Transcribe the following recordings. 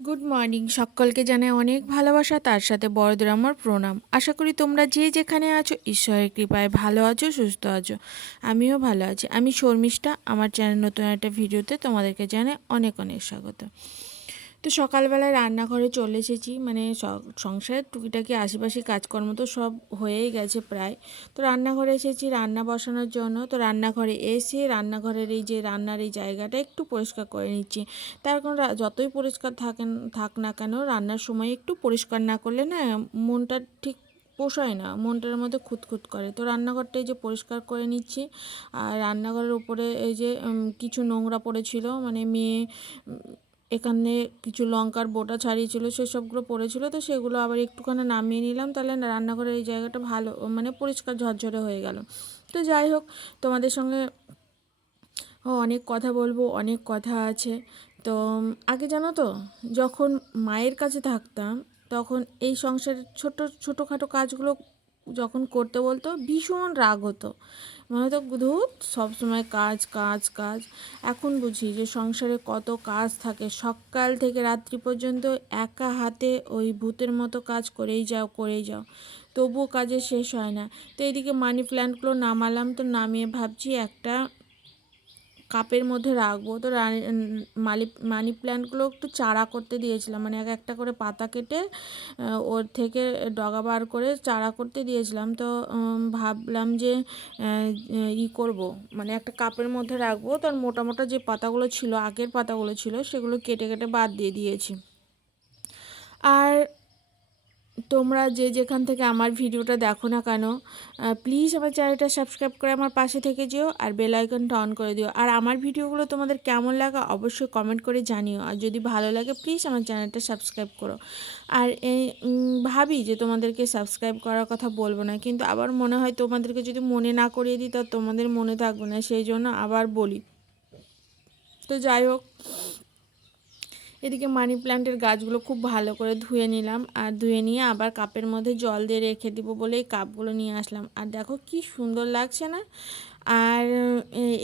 Good morning, সকলকে জানাই অনেক ভালোবাসা, তার সাথে বড়দের আমার প্রণাম। আশা করি তোমরা যে যেখানে আছো ঈশ্বরের কৃপায় ভালো আছো, সুস্থ আছো। আমিও ভালো আছি। আমি শর্মিষ্ঠা। আমার চ্যানেল নতুন একটা ভিডিওতে তোমাদেরকে জানাই অনেক অনেক স্বাগত। তো সকালবেলায় রান্নাঘরে চলে এসেছি, মানে সংসারের টুকিটাকি আশেপাশে কাজকর্ম তো সব হয়েই গেছে প্রায়। তো রান্নাঘরে এসেছি রান্না বসানোর জন্য। তো রান্নাঘরে এসে রান্নাঘরের এই যে রান্নার এই জায়গাটা একটু পরিষ্কার করে নিচ্ছি। তার কারণ যতই পরিষ্কার থাক না কেন, রান্নার সময় একটু পরিষ্কার না করলে না মনটা ঠিক পোষায় না, মনটার মধ্যে খুঁতখুত করে। তো রান্নাঘরটা এই যে পরিষ্কার করে নিচ্ছি। আর রান্নাঘরের উপরে এই যে কিছু নোংরা পড়েছিল, মানে মেয়ে এখানে কিছু লঙ্কার বোটা ছাড়িয়েছিল, সেসবগুলো পড়েছিল। তো সেগুলো আবার একটুখানি নামিয়ে নিলাম, তাহলে রান্নাঘরের এই জায়গাটা ভালো মানে পরিষ্কার ঝরঝরে হয়ে গেল। তো যাই হোক, তোমাদের সঙ্গে অনেক কথা বলবো, অনেক কথা আছে। তো আগে জানো তো, যখন মায়ের কাছে থাকতাম তখন এই সংসারের ছোটোখাটো কাজগুলো যখন করতে বলতো ভীষণ রাগ হতো। মনে হতো ধুত সবসময় কাজ কাজ কাজ। এখন বুঝি যে সংসারে কত কাজ থাকে, সকাল থেকে রাত্রি পর্যন্ত একা হাতে ওই ভূতের মতো কাজ করেই যাও করেই যাও, তবুও কাজের শেষ হয় না। তো এইদিকে মানি প্ল্যান্টগুলো নামালাম, তো নামিয়ে ভাবছি একটা কাপের মধ্যে রাখবো। তো মানি প্ল্যান্টগুলো একটু চারা করতে দিয়েছিলাম, মানে এক একটা করে পাতা কেটে ওর থেকে ডগা বার করে চারা করতে দিয়েছিলাম। তো ভাবলাম যে করব, মানে একটা কাপের মধ্যে রাখবো। তার মোটা মোটা যে পাতাগুলো ছিল, আগের পাতাগুলো ছিল, সেগুলো কেটে কেটে বাদ দিয়ে দিয়েছি। আর তোমরা যে যেখান থেকে আমার ভিডিওটা দেখো না কেন, প্লিজ আমার চ্যানেলটা সাবস্ক্রাইব করে আমার পাশে থেকে যেও, আর বেল আইকনটা অন করে দিও। আর আমার ভিডিওগুলো তোমাদের কেমন লাগে অবশ্যই কমেন্ট করে জানিও। আর যদি ভালো লাগে প্লিজ আমার চ্যানেলটা সাবস্ক্রাইব করো। আর এই ভাবি যে তোমাদেরকে সাবস্ক্রাইব করার কথা বলবো না, কিন্তু আবার মনে হয় তোমাদেরকে যদি মনে না করিয়ে দিই তা তোমাদের মনে থাকবে না, সেই জন্য আবার বলি। তো যাই হোক, এদিকে মানি প্ল্যান্টের গাছগুলো খুব ভালো করে ধুয়ে নিলাম, আর ধুয়ে নিয়ে আবার কাপের মধ্যে জল দিয়ে রেখে দিব বলে এই কাপগুলো নিয়ে আসলাম। আর দেখো কি সুন্দর লাগছে না। আর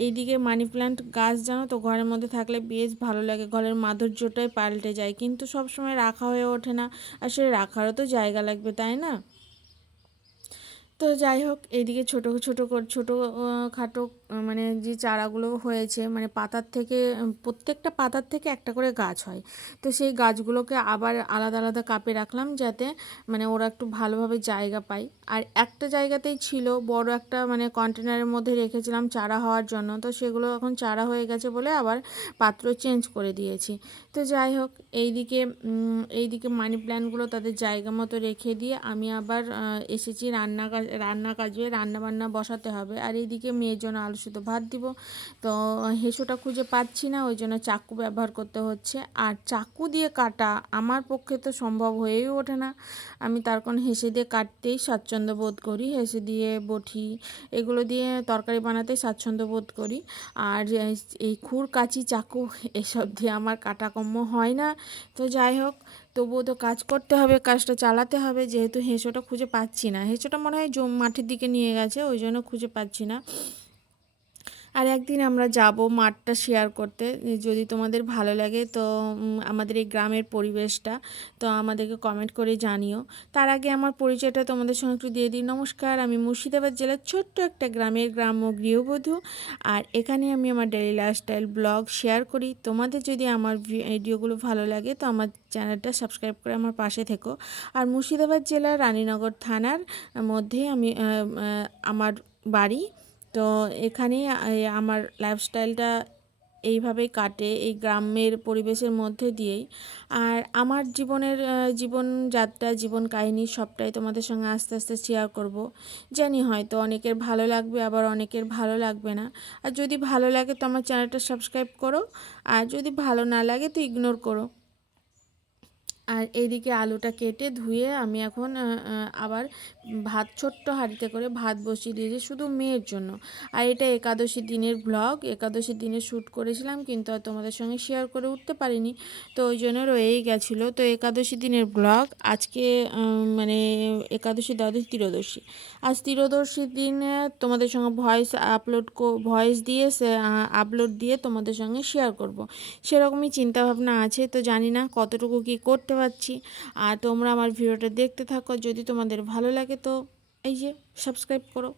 এইদিকে মানি প্ল্যান্ট গাছ জানো তো ঘরের মধ্যে থাকলে বেশ ভালো লাগে, ঘরের মাধুর্যটাই পাল্টে যায়, কিন্তু সব সময় রাখা হয়ে ওঠে না। আসলে রাখারও তো জায়গা লাগবে, তাই না? তো যাই হোক, এইদিকে ছোটো খাটো মানে যে চারাগুলো হয়েছে, মানে পাতার থেকে প্রত্যেকটা পাতার থেকে একটা করে গাছ হয়। তো সেই গাছগুলোকে আবার আলাদা আলাদা কাপে রাখলাম, যাতে মানে ওরা একটু ভালোভাবে জায়গা পায়। আর একটা জায়গাতেই ছিল বড় একটা, মানে কন্টেনারের মধ্যে রেখেছিলাম চারা হওয়ার জন্য। তো সেগুলো এখন চারা হয়ে গেছে বলে আবার পাত্র চেঞ্জ করে দিয়েছি। তো যাই হোক, এইদিকে মানি প্ল্যান্টগুলো তাদের জায়গা মতো রেখে দিয়ে আমি আবার এসেছি রান্না কাজে, রান্নাবান্না বসাতে হবে। আর এইদিকে মেয়ের জন্য আলু সিদ্ধ ভাত দিব। তো হেঁসোটা খুঁজে পাচ্ছি না, ওই জন্য চাকু ব্যবহার করতে হচ্ছে। আর চাকু দিয়ে কাটা আমার পক্ষে তো সম্ভব হয়েই ওঠে না। আমি তার কারণ হেঁসে দিয়ে কাটতেই স্বাচ্ছন্দ্য বোধ করি, হেঁসে দিয়ে বটি এগুলো দিয়ে তরকারি বানাতে স্বাচ্ছন্দ্য বোধ করি। আর এই খুর কাঁচি চাকু এসব দিয়ে আমার কাটাকম্ম হয় না। তো যাই হোক, তবুও তো কাজ করতে হবে, কাজটা চালাতে হবে, যেহেতু হেঁসোটা খুঁজে পাচ্ছি না। হেঁসোটা মনে হয় মাঠের দিকে নিয়ে গেছে, ওই জন্য খুঁজে পাচ্ছি না। আর একদিন আমরা যাব মাঠটা শেয়ার করতে, যদি তোমাদের ভালো লাগে তো আমাদের এই গ্রামের পরিবেশটা, তো আমাদেরকে কমেন্ট করে জানিও। তার আগে আমার পরিচয়টা তোমাদের সঙ্গে একটু দিয়ে দিই। নমস্কার, আমি মুর্শিদাবাদ জেলার ছোট্ট একটা গ্রামের গ্রাম্য গৃহবধূ। আর এখানে আমি আমার ডেইলি লাইফস্টাইল ব্লগ শেয়ার করি। তোমাদের যদি আমার ভিডিওগুলো ভালো লাগে তো আমার চ্যানেলটা সাবস্ক্রাইব করে আমার পাশে থেকো। আর মুর্শিদাবাদ জেলার রানীনগর থানার মধ্যে আমি আমার বাড়ি। তো এখানে আমার লাইফস্টাইলটা এইভাবেই কাটে, এই গ্রামের পরিবেশের মধ্যে দিয়েই। আর আমার জীবনের জীবনযাত্রা, জীবন কাহিনী সবটাই তোমাদের সঙ্গে আস্তে আস্তে শেয়ার করব। জানি হয়তো অনেকের ভালো লাগবে, আবার অনেকের ভালো লাগবে না। আর যদি ভালো লাগে তো আমার চ্যানেলটা সাবস্ক্রাইব করো, আর যদি ভালো না লাগে তো ইগনোর করো। আর এইদিকে আলুটা কেটে ধুয়ে আমি এখন আবার ভাত ছোট্ট হাঁড়িতে করে ভাত বসিয়ে দিয়েছি শুধু মেয়ের জন্য। আর এটা একাদশী দিনের ব্লগ, একাদশী দিনে শ্যুট করেছিলাম কিন্তু আর তোমাদের সঙ্গে শেয়ার করে উঠতে পারিনি, তো ওই জন্য রয়েই গেছিলো। তো একাদশী দিনের ব্লগ আজকে মানে একাদশী দ্বাদশী ত্রয়োদশী, আজ ত্রয়োদশীর দিনে তোমাদের সঙ্গে ভয়েস দিয়ে আপলোড দিয়ে তোমাদের সঙ্গে শেয়ার করব। সেরকমই চিন্তাভাবনা আছে, তো জানি না কতটুকু কি করতে পারছি। আর তোমরা আমার ভিডিওটা দেখতে থাকো, যদি তোমাদের ভালো লাগে তো এই যে সাবস্ক্রাইব করো।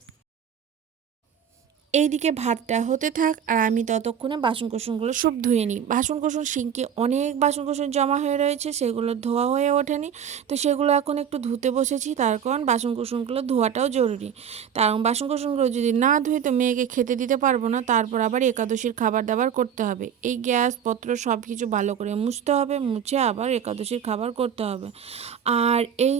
এইদিকে ভাতটা হতে থাক আর আমি ততক্ষণে বাসনকোসনগুলো সব ধুয়ে নিই। বাসনকোসন সিঙ্কে অনেক বাসনকোসন জমা হয়ে রয়েছে, সেগুলো ধোয়া হয়ে ওঠেনি, তো সেগুলো এখন একটু ধুতে বসেছি। তার কারণ বাসনকোসনগুলো ধোয়াটাও জরুরি, কারণ বাসনকোসনগুলো যদি না ধুই তো মেয়েকে খেতে দিতে পারবো না, তারপর আবার একাদশীর খাবার দাবার করতে হবে। এই গ্যাস পত্র সব কিছু ভালো করে মুছতে হবে, মুছে আবার একাদশীর খাবার করতে হবে। আর এই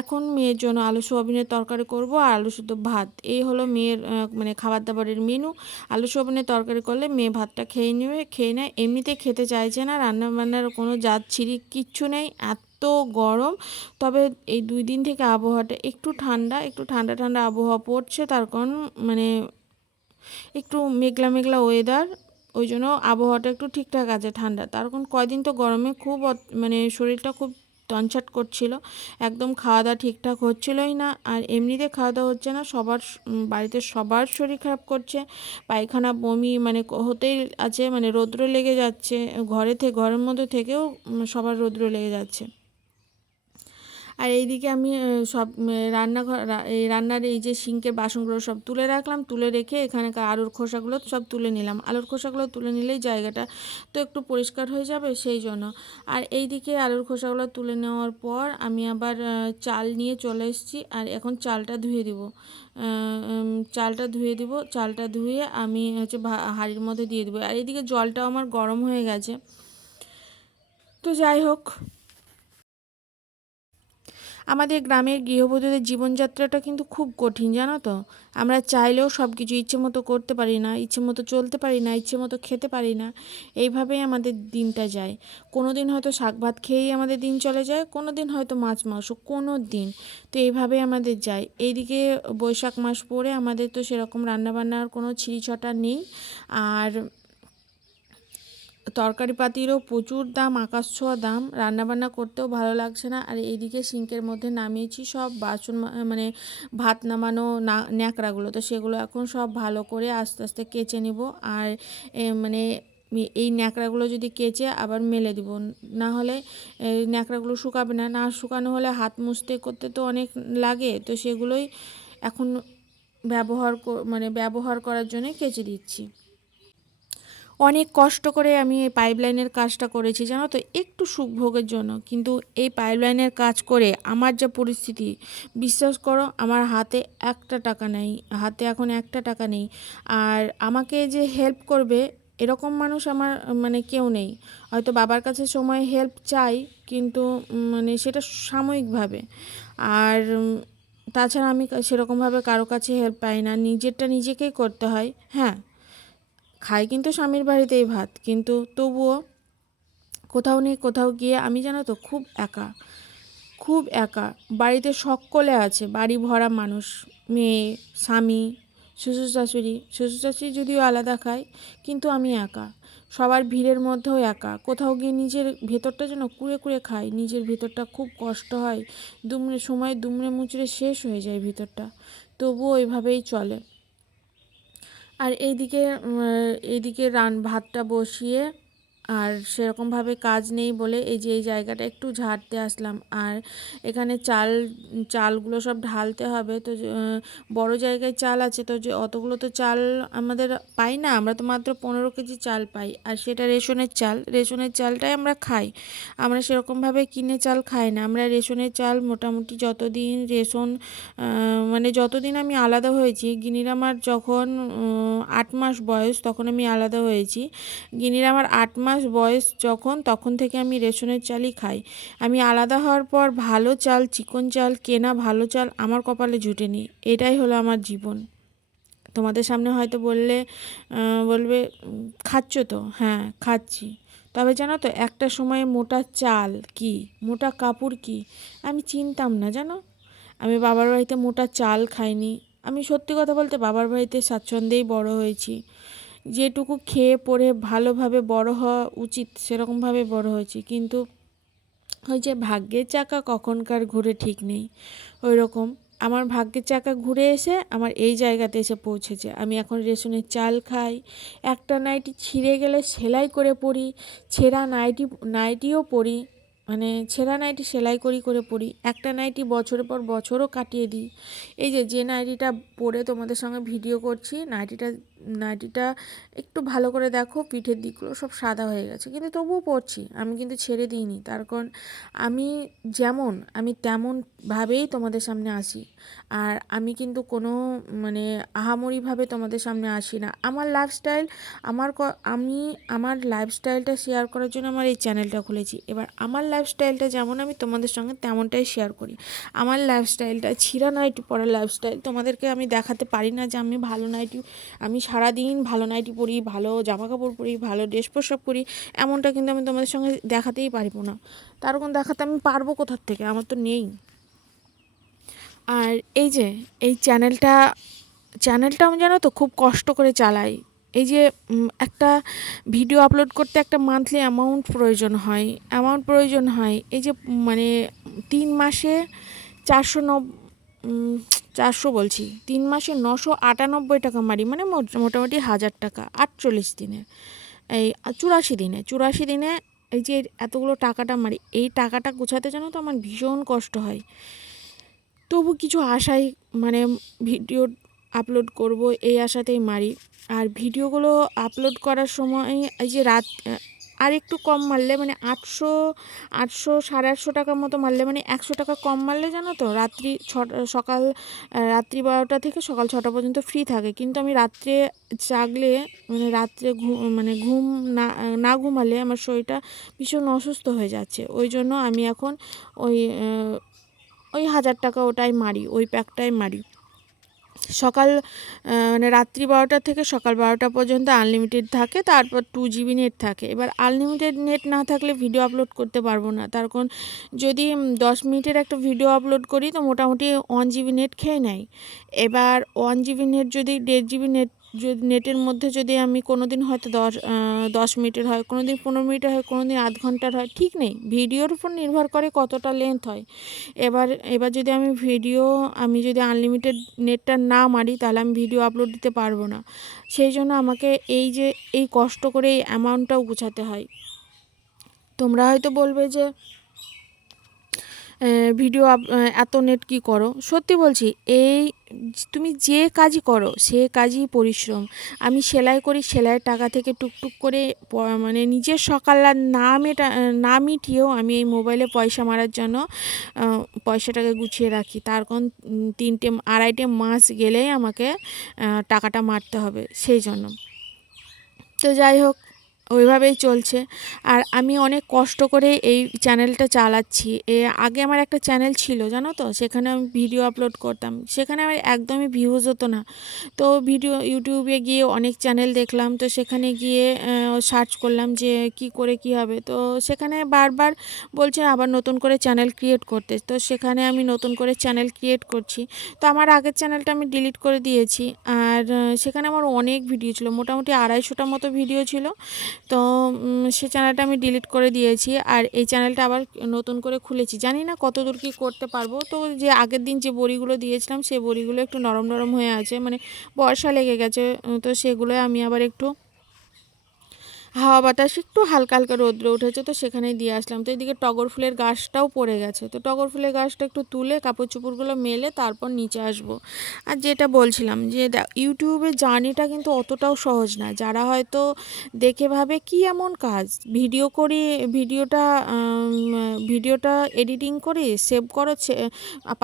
এখন মেয়ের জন্য আলু সোয়াবিনের তরকারি করব আর আলু শুদ্ধ ভাত, এই হলো মেয়ের মানে খাবার দাবারের মেনু। আলু সোয়াবিনের তরকারি করলে মেয়ে ভাতটা খেয়ে নেয়, এমনিতে খেতে চাইছে না, রান্নাবান্নার কোনো জাত ছিরি কিচ্ছু নেই, এত গরম। তবে এই 2 দিন থেকে আবহাওয়াটা একটু ঠান্ডা ঠান্ডা আবহাওয়া পড়ছে, তার কারণ মানে একটু মেঘলা মেঘলা ওয়েদার, ওই জন্য আবহাওয়াটা একটু ঠিকঠাক আছে ঠান্ডা। তার কারণ কয়দিন তো গরমে খুব মানে শরীরটা খুব তনছাট করছিল, একদম খাওয়া দাওয়া ঠিকঠাক হচ্ছিলোই না। আর এমনিতে খাওয়া দাওয়া হচ্ছে না, বাড়িতে সবার শরীর খারাপ করছে, পায়খানা বমি মানে হতেই আছে, মানে রৌদ্র লেগে যাচ্ছে, ঘরের মধ্যে থেকেও সবার রৌদ্র লেগে যাচ্ছে। আর এইদিকে আমি সব এই রান্নার এই যে সিঙ্কের বাসনগুলো সব তুলে রাখলাম, তুলে রেখে এখানকার আলুর খোসাগুলো সব তুলে নিলাম। আলুর খোসাগুলো তুলে নিলেই জায়গাটা তো একটু পরিষ্কার হয়ে যাবে, সেই জন্য। আর এইদিকে আলুর খোসাগুলো তুলে নেওয়ার পর আমি আবার চাল নিয়ে চলে এসেছি, আর এখন চালটা ধুয়ে দিব। চালটা ধুয়ে আমি হচ্ছে হাঁড়ির মধ্যে দিয়ে দেবো। আর এইদিকে জলটাও আমার গরম হয়ে গেছে, তো যাই হোক। আমাদের গ্রামের গৃহবধূদের জীবনযাত্রাটা কিন্তু খুব কঠিন, জানো তো। আমরা চাইলেও সব কিছু ইচ্ছে মতো করতে পারি না, ইচ্ছে মতো চলতে পারি না, ইচ্ছে মতো খেতে পারি না, এইভাবেই আমাদের দিনটা যায়। কোনো দিন হয়তো শাক ভাত খেয়েই আমাদের দিন চলে যায়, কোনো দিন হয়তো মাছ মাংস, কোনো দিন তো এইভাবেই আমাদের যায়। এইদিকে বৈশাখ মাস পড়ে আমাদের তো সেরকম রান্নাবান্নার কোনো ছিঁড়িছটা নেই, আর তরকারিপাতিরও প্রচুর দাম, আকাশ ছোঁয়া দাম, রান্নাবান্না করতেও ভালো লাগছে না। আর এইদিকে সিঙ্কের মধ্যে নামিয়েছি সব বাসন, মানে ভাত নামানো ন্যাকড়াগুলো, তো সেগুলো এখন সব ভালো করে আস্তে আস্তে কেচে নিব। আর মানে এই ন্যাকড়াগুলো যদি কেচে আবার মেলে দিব, না হলে এই ন্যাকড়াগুলো শুকাবে না, না শুকানো হলে হাত মুছতে করতে তো অনেক লাগে, তো সেগুলোই এখন ব্যবহার করার জন্য কেচে দিচ্ছি। অনেক কষ্ট করে আমি এই পাইপলাইনের কাজটা করেছি, জানো তো, একটু সুখভোগের জন্য। কিন্তু এই পাইপলাইনের কাজ করে আমার যা পরিস্থিতি, বিশ্বাস করো, আমার হাতে একটা টাকা নেই, হাতে এখন একটা টাকা নেই। আর আমাকে যে হেল্প করবে এরকম মানুষ আমার মানে কেউ নেই। হয়তো বাবার কাছে সময় হেল্প চাই, কিন্তু মানে সেটা সাময়িকভাবে। আর তাছাড়া আমি সেরকমভাবে কারো কাছে হেল্প পাই না, নিজেরটা নিজেকেই করতে হয়। হ্যাঁ, খাই কিন্তু স্বামীর বাড়িতেই ভাত, কিন্তু তবুও কোথাও গিয়ে আমি, জানো তো, খুব একা, খুব একা। বাড়িতে সকলে আছে, বাড়ি ভরা মানুষ, মেয়ে, স্বামী, শ্বশুর শাশুড়ি যদিও আলাদা খায়, কিন্তু আমি একা, সবার ভিড়ের মধ্যেও একা। কোথাও গিয়ে নিজের ভেতরটা যেন কুড়ে কুড়ে খাই, নিজের ভেতরটা খুব কষ্ট হয়, দুমড়ে মুচড়ে শেষ হয়ে যায় ভিতরটা, তবুও ওইভাবেই চলে। আর এইদিকে ভাতটা বসিয়ে, আর সেরকমভাবে কাজ নেই বলে এই জায়গাটা একটু ঝাড়তে আসলাম। আর এখানে চালগুলো সব ঢালতে হবে, তো বড় জায়গায় চাল আছে, তো যে অতগুলো তো চাল আমাদের পাই না, আমরা তো মাত্র 15 কেজি চাল পাই, আর সেটা রেশনের চালটাই আমরা খাই। আমরা সেরকমভাবে কিনে চাল খাই না, আমরা রেশনের চাল মোটামুটি যতদিন আমি আলাদা হয়েছি, গিনির আমার যখন 8 মাস বয়স তখন আমি আলাদা হয়েছি। গিনির আমার 8 মাস বয়স যখন, তখন থেকে আমি রেশনের চালই খাই। আমি আলাদা হওয়ার পর ভালো চাল, চিকন চাল, কেনা ভালো চাল আমার কপালে জুটেনি। এটাই হলো আমার জীবন। তোমাদের সামনে হয়তো বলবে খাচ্ছ তো, হ্যাঁ খাচ্ছি, তবে জানো তো, একটা সময়ে মোটা চাল কি, মোটা কাপড় কি আমি চিনতাম না জানো। আমি বাবার বাড়িতে মোটা চাল খাইনি। আমি সত্যি কথা বলতে বাবার বাড়িতে স্বাচ্ছন্দ্যেই বড় হয়েছি। যেটুকু খেয়ে পরে ভালোভাবে বড় হওয়া উচিত সেরকমভাবে বড় হয়েছি। কিন্তু ওই যে ভাগ্যের চাকা কখনকার ঘুরে ঠিক নেই, ওই রকম আমার ভাগ্যের চাকা ঘুরে এসে আমার এই জায়গাতে এসে পৌঁছেছে। আমি এখন রেশনের চাল খাই, একটা নাইটি ছিঁড়ে গেলে সেলাই করে পরি, ছেঁড়া নাইটিও পরি, মানে ছেঁড়া নাইটি সেলাই করে পরি, একটা নাইটি বছরের পর বছরও কাটিয়ে দিই। এই যে নাইটিটা পরে তোমাদের সঙ্গে ভিডিও করছি, নাইটিটা একটু ভালো করে দেখো, পিঠের দিকগুলো সব সাদা হয়ে গেছে, কিন্তু তবুও পরছি, আমি কিন্তু ছেড়ে দিইনি। তার কারণ আমি তেমনভাবেই তোমাদের সামনে আসি। আর আমি কিন্তু কোনো মানে আহামরিভাবে তোমাদের সামনে আসি না। আমার লাইফস্টাইল, আমি আমার লাইফস্টাইলটা শেয়ার করার জন্য আমার এই চ্যানেলটা খুলেছি। এবার আমার লাইফস্টাইলটা যেমন আমি তোমাদের সঙ্গে তেমনটাই শেয়ার করি। আমার লাইফস্টাইলটা ছিঁড়া নাইটি পরার লাইফস্টাইল, তোমাদেরকে আমি দেখাতে পারি না যে আমি সারাদিন ভালো নাইটি পরি, ভালো জামা কাপড় পরি, ভালো ড্রেস পোশাক পরি, এমনটা কিন্তু আমি তোমাদের সঙ্গে দেখাতেই পারবো না। তার কোন দেখাতে আমি পারবো কোথার থেকে, আমার তো নেই। আর এই চ্যানেলটা আমি জানো তো খুব কষ্ট করে চালাই। এই যে একটা ভিডিও আপলোড করতে একটা মান্থলি অ্যামাউন্ট প্রয়োজন হয়। এই যে মানে 3 মাসে 3 মাসে 998 টাকা মারি, মানে মোটামুটি 1000 টাকা 48 দিনে, এই 84 দিনে এই যে এতগুলো টাকাটা মারি। এই টাকাটা গোছাতে জানো তো আমার ভীষণ কষ্ট হয়। তবু কিছু আশায়, মানে ভিডিও আপলোড করব এই আশাতেই মারি। আর ভিডিওগুলো আপলোড করার সময় এই যে আর একটু কম মারলে, মানে 800 850 টাকার মতো মারলে, মানে 100 টাকা কম মারলে জানো তো রাত্রি 12টা থেকে সকাল 6টা পর্যন্ত ফ্রি থাকে। কিন্তু আমি রাত্রে জাগলে, মানে রাত্রে ঘুম না ঘুমালে আমার শরীরটা ভীষণ অসুস্থ হয়ে যাচ্ছে। ওই জন্য আমি এখন ওই 1000 টাকা ওটাই মারি, ওই প্যাকটাই মারি। মানে রাত্রি 12টা থেকে সকাল 12টা পর্যন্ত আনলিমিটেড থাকে, তারপর 2 GB নেট থাকে। এবার আনলিমিটেড নেট না থাকলে ভিডিও আপলোড করতে পারবো না। তার কারণ যদি 10 মিনিটের একটা ভিডিও আপলোড করি তো মোটামুটি 1 GB নেট খেয়ে নেয়। এবার 1 GB নেট যদি 1.5 GB নেটের মধ্যে যদি আমি কোনো দিন হয়তো 10 মিনিটের হয়, কোনো দিন 15 মিনিটের হয়, কোনো দিন আধ ঘন্টার হয়, ঠিক নেই, ভিডিওর উপর নির্ভর করে কতটা লেন্থ হয়। এবার যদি আমি যদি আনলিমিটেড নেটটা না মারি তাহলে আমি ভিডিও আপলোড দিতে পারবো না। সেই জন্য আমাকে এই কষ্ট করে এই অ্যামাউন্টটাও গোছাতে হয়। তোমরা হয়তো বলবে যে ভিডিও এত নেট কী করো। সত্যি বলছি, তুমি যে কাজই করো সে কাজই পরিশ্রম। আমি সেলাই করি, সেলাইয়ের টাকা থেকে টুকটুক করে মানে নিজের সকাল আর না মিটিয়েও আমি এই মোবাইলে পয়সা মারার জন্য পয়সাটাকে গুছিয়ে রাখি। তার কারণ 2.5 মাস গেলেই আমাকে টাকাটা মারতে হবে, সেই জন্য। তো যাই হোক, ওইভাবেই চলছে। আর আমি অনেক কষ্ট করে এই চ্যানেলটা চালাচ্ছি। আগে আমার একটা চ্যানেল ছিল জানো তো, সেখানে আমি ভিডিও আপলোড করতাম, সেখানে আমার একদমই ভিউজ হতো না। তো ইউটিউবে গিয়ে অনেক চ্যানেল দেখলাম, তো সেখানে গিয়ে সার্চ করলাম যে কি করে কি হবে। তো সেখানে বারবার বলছে আবার নতুন করে চ্যানেল ক্রিয়েট করতে। তো সেখানে আমি নতুন করে চ্যানেল ক্রিয়েট করছি। তো আমার আগের চ্যানেলটা আমি ডিলিট করে দিয়েছি। আর সেখানে আমার অনেক ভিডিও ছিল, মোটামুটি 250টার মতো ভিডিও ছিল। তো সে চ্যানেলটা আমি ডিলিট করে দিয়েছি, আর এই চ্যানেলটা আবার নতুন করে খুলেছি। জানি না কত দূর কী করতে পারবো। তো যে আগের দিন যে বড়িগুলো দিয়েছিলাম সেই বড়িগুলো একটু নরম নরম হয়ে আছে, মানে বর্ষা লেগে গেছে। তো সেগুলো আমি আবার একটু হাওয়া বাতাস, একটু হালকা হালকা রৌদ্র উঠেছে, তো সেখানেই দিয়ে আসলাম। তো এদিকে টগর ফুলের গাছটাও পড়ে গেছে, তো টগর ফুলের গাছটা একটু তুলে কাপড় চোপড়গুলো মেলে তারপর নিচে আসবো। আর যেটা বলছিলাম যে ইউটিউবের জার্নিটা কিন্তু অতটাও সহজ না। যারা হয়তো দেখে ভাবে কি এমন কাজ, ভিডিওটা এডিটিং করে সেভ করো,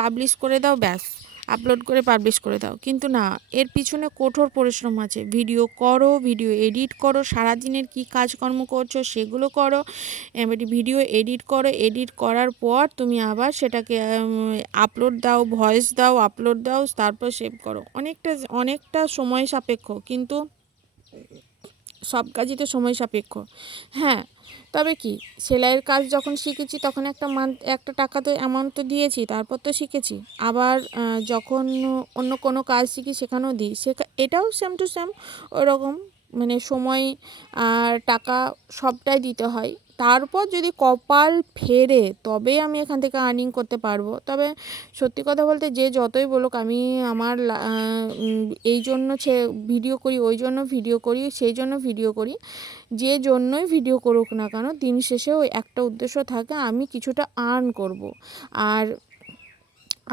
পাবলিশ করে দাও, ব্যাস আপলোড করে পাবলিশ করে দাও। কিন্তু না, এর পিছনে কঠোর পরিশ্রম আছে। ভিডিও করো, ভিডিও এডিট করো, সারাদিনের কি কাজকর্ম করছো সেগুলো করো, এবার ভিডিও এডিট করো, এডিট করার পর তুমি আবার সেটাকে আপলোড দাও, ভয়েস দাও, আপলোড দাও, তারপর সেভ করো। অনেকটা সময় সাপেক্ষ, কিন্তু সব কাজই তো সময় সাপেক্ষ। হ্যাঁ, তবে কি সেলাইয়ের কাজ যখন শিখেছি তখন একটা টাকা তো অ্যামাউন্ট তো দিয়েছি, তারপর তো শিখেছি। আবার যখন অন্য কোনো কাজ শিখি সেখানেও দিই, এটাও সেম টু সেম ওরকম, মানে সময় আর টাকা সবটাই দিতে হয়। তারপর যদি কপাল ফেরে তবেই আমি এখান থেকে আর্নিং করতে পারবো। তবে সত্যি কথা বলতে যে যতই বলুক, আমি আমার এই জন্য ভিডিও করি, ওই জন্য ভিডিও করি, সেই জন্য ভিডিও করি, যে জন্যই ভিডিও করুক না কেন, দিন শেষে ওই একটা উদ্দেশ্য থাকে, আমি কিছুটা আর্ন করব। আর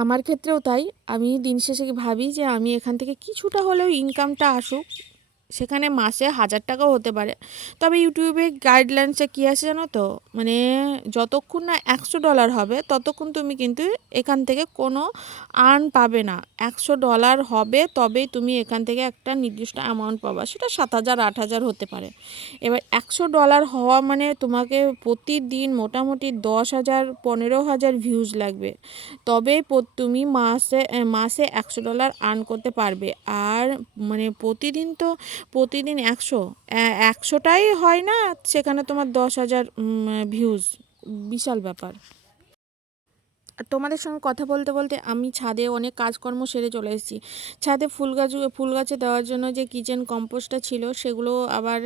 আমার ক্ষেত্রেও তাই, আমি দিন শেষে ভাবি যে আমি এখান থেকে কিছুটা হলেও ইনকামটা আসুক, সেখানে মাসে 1000 টাকাও হতে পারে। তবে ইউটিউবে গাইডলাইন্সে কী আছে জানো তো, মানে যতক্ষণ না $100 হবে ততক্ষণ তুমি কিন্তু এখান থেকে কোনো আর্ন পাবে না। $100 হবে তবেই তুমি এখান থেকে একটা নির্দিষ্ট অ্যামাউন্ট পাবা, সেটা 7000 8000 হতে পারে। এবার $100 হওয়া মানে তোমাকে প্রতিদিন মোটামুটি 10,000 15,000 ভিউজ লাগবে, তবেই তুমি মাসে মাসে $100 আর্ন করতে পারবে। আর মানে প্রতিদিন 100টাই হয় না, সেখানে তোমার 10,000 ভিউজ, বিশাল ব্যাপার। আর তোমাদের সঙ্গে কথা বলতে বলতে আমি ছাদে অনেক কাজকর্ম সেরে চলে এসেছি। ছাদে ফুল গাছে দেওয়ার জন্য যে কিচেন কম্পোস্টটা ছিল সেগুলো আবার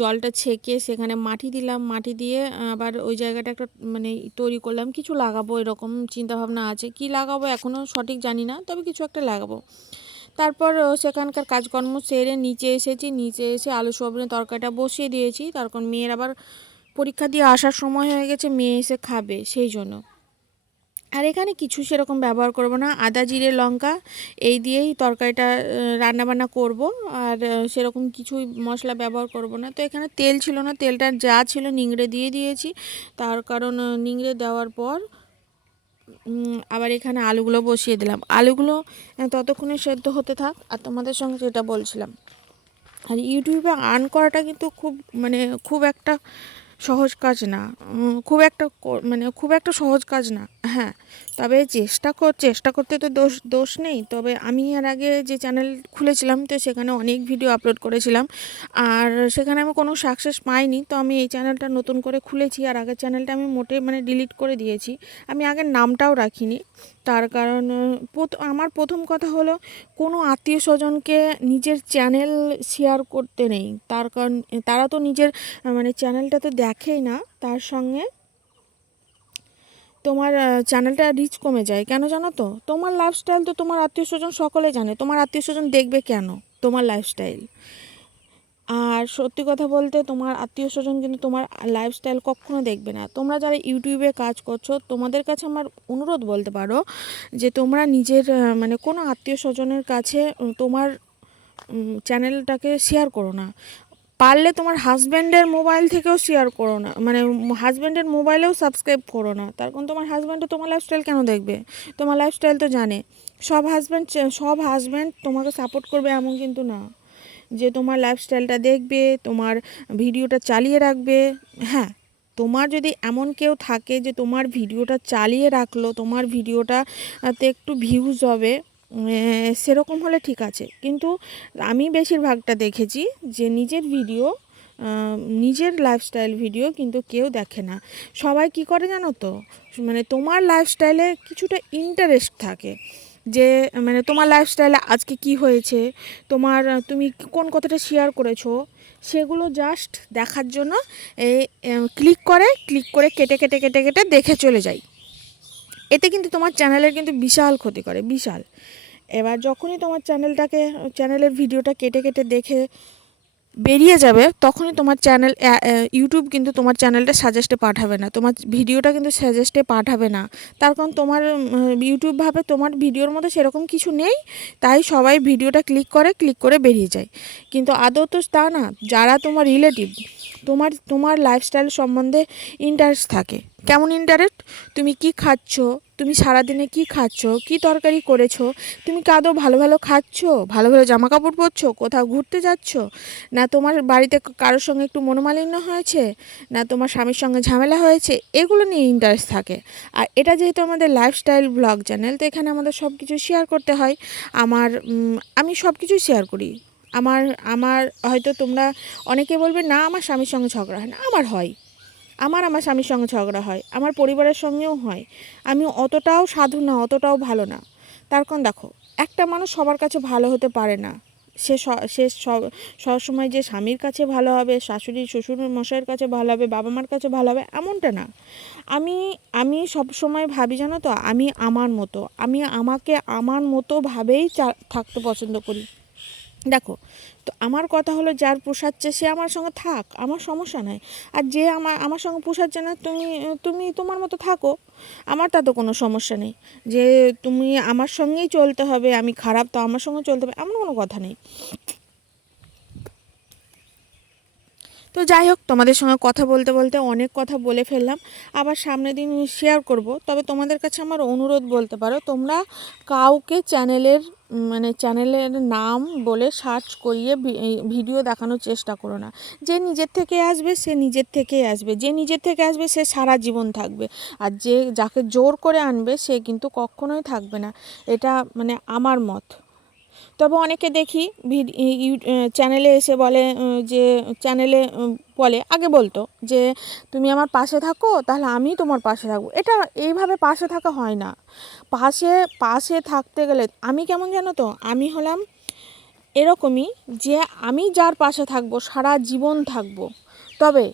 জলটা ছেঁকে সেখানে মাটি দিলাম, মাটি দিয়ে আবার ওই জায়গাটা একটা মানে তৈরি করলাম, কিছু লাগাবো এরকম চিন্তাভাবনা আছে। কি লাগাবো এখনও সঠিক জানি না, তবে কিছু একটা লাগাবো। তারপর সেখানকার কাজকর্ম সেরে নিচে এসেছি, নিচে এসে আলু সয়াবিনের তরকারিটা বসিয়ে দিয়েছি, তার কারণ মেয়ের আবার পরীক্ষা দিয়ে আসার সময় হয়ে গেছে, মেয়ে এসে খাবে সেই জন্য। আর এখানে কিছু সেরকম ব্যবহার করব না, আদা জিরে লঙ্কা এই দিয়েই তরকারিটা রান্নাবান্না করব। আর সেরকম কিছুই মশলা ব্যবহার করব না। তো এখানে তেল ছিল না, তেলটা যা ছিল নিংড়ে দিয়ে দিয়েছি, তার কারণ নিংড়ে দেওয়ার পর আবার এখানে আলুগুলো বসিয়ে দিলাম। আলুগুলো ততক্ষণে সেদ্ধ হতে থাক। আর তোমাদের সঙ্গে যেটা বলছিলাম, আর ইউটিউবে আর্ন করাটা কিন্তু খুব একটা সহজ কাজ না, খুব একটা সহজ কাজ না। হ্যাঁ, তবে চেষ্টা করতে তো দোষ নেই। তবে আমি এর আগে যে চ্যানেল খুলেছিলাম তো সেখানে অনেক ভিডিও আপলোড করেছিলাম, আর সেখানে আমি কোনো সাকসেস পাইনি। তো আমি এই চ্যানেলটা নতুন করে খুলেছি, আর আগের চ্যানেলটা আমি ডিলিট করে দিয়েছি। আমি আগের নামটাও রাখিনি, তার কারণ আমার প্রথম কথা হলো কোনো আত্মীয় স্বজনকে নিজের চ্যানেল শেয়ার করতে নেই, তার কারণ তারা তো নিজের চ্যানেলটা তো দেখেই না, তার সঙ্গে তোমার চ্যানেলটা রিচ কমে যায়। কেন জানো তো, তোমার লাইফস্টাইল তো তোমার আত্মীয় স্বজন সকলে জানে, তোমার আত্মীয় স্বজন দেখবে কেন তোমার লাইফস্টাইল? আর সত্যি কথা বলতে তোমার আত্মীয় স্বজন কিন্তু তোমার লাইফস্টাইল কখনো দেখবে না। তোমরা যারা ইউটিউবে কাজ করছো, তোমাদের কাছে আমার অনুরোধ বলতে পারো যে তোমরা নিজের কোনো আত্মীয় স্বজনের কাছে তোমার চ্যানেলটাকে শেয়ার করো না। পারলে তোমার হাজব্যান্ডের মোবাইল থেকেও শেয়ার করো না, হাজব্যান্ডের মোবাইলেও সাবস্ক্রাইব করো না। তার কারণ তোমার হাজব্যান্ডও তোমার লাইফস্টাইল কেন দেখবে? তোমার লাইফস্টাইল তো জানে। সব হাজব্যান্ড তোমাকে সাপোর্ট করবে এমন কিন্তু না যে তোমার লাইফস্টাইলটা দেখবে, তোমার ভিডিওটা চালিয়ে রাখবে। হ্যাঁ, তোমার যদি এমন কেউ থাকে যে তোমার ভিডিওটা চালিয়ে রাখলো, তোমার ভিডিওটাতে একটু ভিউজ হবে, সেরকম হলে ঠিক আছে। কিন্তু আমি বেশিরভাগটা দেখেছি যে নিজের লাইফস্টাইল ভিডিও কিন্তু কেউ দেখে না। সবাই কি করে জানো তো, তোমার লাইফস্টাইলে কিছুটা ইন্টারেস্ট থাকে, যে তোমার লাইফস্টাইলে আজকে কি হয়েছে, তুমি কোন কথাটা শেয়ার করেছো, সেগুলো জাস্ট দেখার জন্য ক্লিক করে কেটে কেটে কেটে কেটে দেখে চলে যায়। এতে কিন্তু তোমার চ্যানেলের কিন্তু বিশাল ক্ষতি করে, বিশাল। এবার যখনই তোমার চ্যানেলের ভিডিওটা কেটে কেটে দেখে বেরিয়ে যাবে, তখনই তোমার ইউটিউব কিন্তু তোমার চ্যানেলটা সাজেস্টে পাঠাবে না, তোমার ভিডিওটা কিন্তু সাজেস্টে পাঠাবে না। তার কারণ তোমার ইউটিউব ভাবে তোমার ভিডিওর মধ্যে সেরকম কিছু নেই, তাই সবাই ভিডিওটা ক্লিক করে বেরিয়ে যায়। কিন্তু আদৌ তো তা না। যারা তোমার রিলেটিভ, তোমার লাইফস্টাইল সম্বন্ধে ইন্টারেস্ট থাকে। কেমন ইন্টারেস্ট? তুমি কি খাচ্ছ, তুমি সারাদিনে কি খাচ্ছ, কি তরকারি করেছো, তুমি কি আদৌ ভালো ভালো খাচ্ছ, ভালো ভালো জামা কাপড় পরছো, কোথাও ঘুরতে যাচ্ছ, না তোমার বাড়িতে কারোর সঙ্গে একটু মনোমালিন্য হয়েছে, না তোমার স্বামীর সঙ্গে ঝামেলা হয়েছে, এগুলো নিয়ে ইন্টারেস্ট থাকে। আর এটা যেহেতু আমাদের লাইফস্টাইল ব্লগ চ্যানেল, তো এখানে আমাদের সব কিছু শেয়ার করতে হয়। আমি সব কিছুই শেয়ার করি। আমার আমার হয়তো তোমরা অনেকে বলবে না আমার স্বামীর সঙ্গে ঝগড়া হয় না, আমার হয়। আমার স্বামীর সঙ্গে ঝগড়া হয়, আমার পরিবারের সঙ্গেও হয়। আমি অতটাও সাধু না, অতটাও ভালো না। তার কারণ দেখো, একটা মানুষ সবার কাছে ভালো হতে পারে না। সে সবসময় যে স্বামীর কাছে ভালো হবে, শাশুড়ি শ্বশুর মশাইয়ের কাছে ভালো হবে, বাবা মার কাছে ভালো হবে, এমনটা না। আমি আমি সবসময় ভাবি জানো তো, আমি আমাকে আমার মতো ভাবেই থাকতে পছন্দ করি। দেখো, তো আমার কথা হলো, যার পোষাচ্ছে সে আমার সঙ্গে থাক, আমার সমস্যা নাই। আর যে আমার সঙ্গে পোষাচ্ছে না, তুমি তুমি তোমার মতো থাকো, আমার তাতে কোনো সমস্যা নেই। যে তুমি আমার সঙ্গেই চলতে হবে, আমি খারাপ তো আমার সঙ্গে চলতে হবে, এমন কোনো কথা নেই। তো যাই হোক, তোমাদের সঙ্গে কথা বলতে বলতে অনেক কথা বলে ফেললাম। আবার সামনের দিন শেয়ার করব। তবে তোমাদের কাছে আমার অনুরোধ বলতে পারো, তোমরা কাউকে চ্যানেলের নাম বলে সার্চ করিয়ে ভিডিও দেখানোর চেষ্টা করো না। যে নিজের থেকে আসবে সে নিজের থেকেই আসবে, যে নিজের থেকে আসবে সে সারা জীবন থাকবে। আর যাকে জোর করে আনবে সে কিন্তু কখনোই থাকবে না। এটা আমার মত। তবে অনেকে দেখি চ্যানেলে এসে বলে, যে চ্যানেলে বলে, আগে বলতো যে তুমি আমার পাশে থাকো তাহলে আমি তোমার পাশে থাকবো। এটা এইভাবে পাশে থাকা হয় না। পাশে পাশে থাকতে গেলে আমি কেমন জানো তো, আমি হলাম এরকমই, যে আমি যার পাশে থাকবো সারা জীবন থাকবো। তবে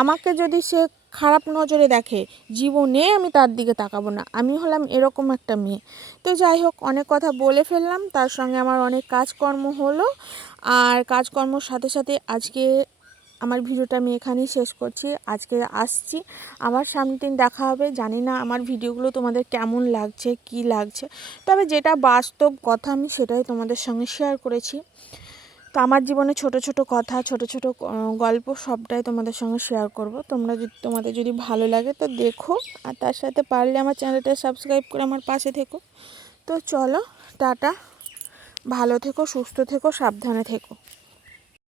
আমাকে যদি সে খারাপ নজরে দেখে, জীবনে আমি তার দিকে তাকাবো না। আমি হলাম এরকম একটা মেয়ে। তো যাই হোক, অনেক কথা বলে ফেললাম, তার সঙ্গে আমার অনেক কাজকর্ম হলো। আর কাজকর্মর সাথে সাথে আজকে আমার ভিডিওটা আমি এখানেই শেষ করছি। আজকে আসছি, আবার সামনের দিন দেখা হবে। জানি না আমার ভিডিওগুলো তোমাদের কেমন লাগছে, কি লাগছে। তবে যেটা বাস্তব কথা আমি সেটাই তোমাদের সঙ্গে শেয়ার করেছি। তো আমার জীবনে ছোট ছোট কথা, ছোট ছোট গল্প সবটাই তোমাদের সঙ্গে শেয়ার করব। তোমাদের যদি ভালো লাগে তো দেখো, আর তার সাথে পারলে আমার চ্যানেলটা সাবস্ক্রাইব করে আমার পাশে থেকো। তো চলো, টাটা, ভালো থেকো, সুস্থ থেকো, সাবধানে থেকো।